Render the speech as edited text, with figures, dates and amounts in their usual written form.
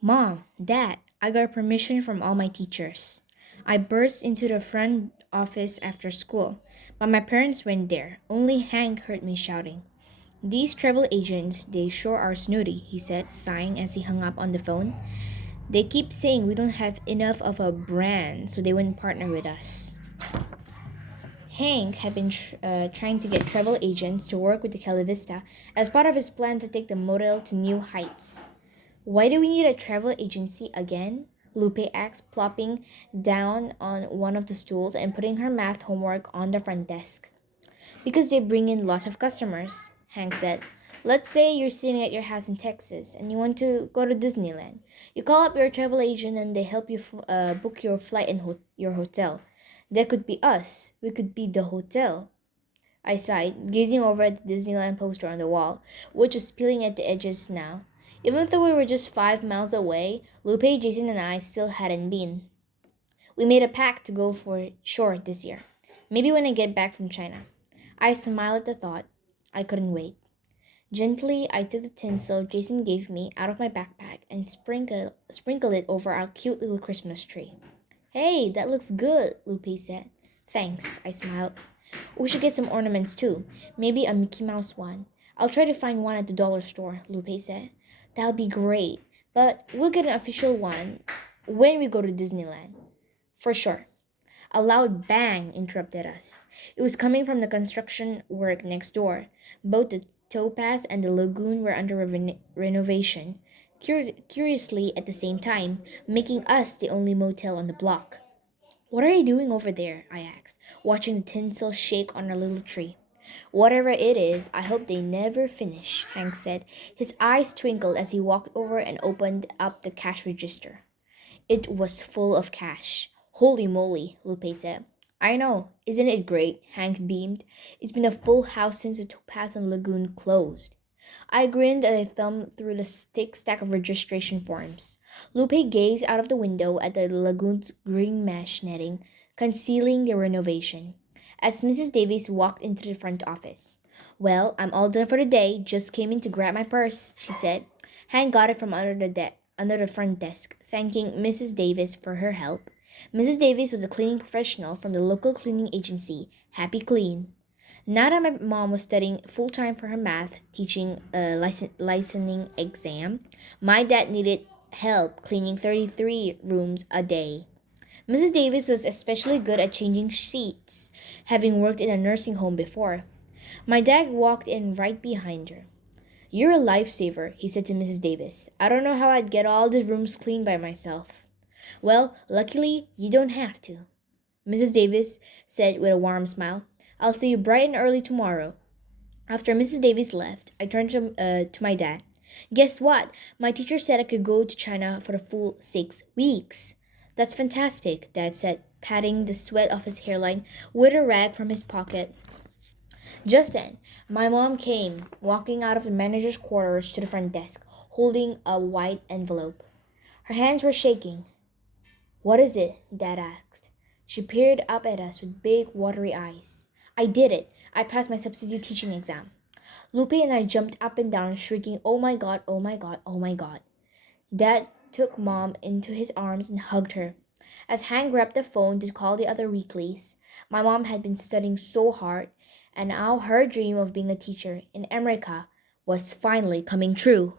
Mom, Dad, I got permission from all my teachers. I burst into the front office after school, but my parents went there. Only Hank heard me shouting. These travel agents, they sure are snooty, he said, sighing as he hung up on the phone. They keep saying we don't have enough of a brand, so they wouldn't partner with us. Hank had been trying to get travel agents to work with the Calavista as part of his plan to take the model to new heights. Why do we need a travel agency again? Lupe asked, plopping down on one of the stools and putting her math homework on the front desk. Because they bring in lots of customers, Hank said. Let's say you're sitting at your house in Texas and you want to go to Disneyland. You call up your travel agent and they help you book your flight and your hotel. That could be us. We could be the hotel. I sighed, gazing over at the Disneyland poster on the wall, which was peeling at the edges now. Even though we were just 5 miles away, Lupe, Jason, and I still hadn't been. We made a pact to go for shore this year. Maybe when I get back from China. I smiled at the thought. I couldn't wait. Gently, I took the tinsel Jason gave me out of my backpack and sprinkled it over our cute little Christmas tree. Hey, that looks good, Lupe said. Thanks, I smiled. We should get some ornaments too. Maybe a Mickey Mouse one. I'll try to find one at the dollar store, Lupe said. That'll be great. But we'll get an official one when we go to Disneyland. For sure. A loud bang interrupted us. It was coming from the construction work next door. Both the Topaz and the Lagoon were under renovation, curiously at the same time, making us the only motel on the block. What are you doing over there? I asked, watching the tinsel shake on our little tree. Whatever it is, I hope they never finish, Hank said. His eyes twinkled as he walked over and opened up the cash register. It was full of cash. Holy moly, Lupe said. I know, isn't it great? Hank beamed. It's been a full house since the Topaz and Lagoon closed. I grinned as I thumbed through the thick stack of registration forms. Lupe gazed out of the window at the lagoon's green mesh netting, concealing the renovation, as Mrs. Davis walked into the front office. Well, I'm all done for the day. Just came in to grab my purse, she said. Hank got it from under the front desk, thanking Mrs. Davis for her help. Mrs. Davis was a cleaning professional from the local cleaning agency, Happy Clean. Now that my mom was studying full time for her math teaching licensing exam, my dad needed help cleaning 33 rooms a day. Mrs. Davis was especially good at changing sheets, having worked in a nursing home before. My dad walked in right behind her. You're a lifesaver, he said to Mrs. Davis. I don't know how I'd get all the rooms cleaned by myself. Well, luckily, you don't have to, Mrs. Davis said with a warm smile. I'll see you bright and early tomorrow. After Mrs. Davis left, I turned to my dad. Guess what? My teacher said I could go to China for the full 6 weeks. That's fantastic, Dad said, patting the sweat off his hairline with a rag from his pocket. Just then, my mom came, walking out of the manager's quarters to the front desk, holding a white envelope. Her hands were shaking. What is it? Dad asked. She peered up at us with big, watery eyes. I did it. I passed my substitute teaching exam. Lupe and I jumped up and down, shrieking, Oh my God, oh my God, oh my God. Dad took Mom into his arms and hugged her. As Hank grabbed the phone to call the other weeklies, my mom had been studying so hard, and now her dream of being a teacher in America was finally coming true.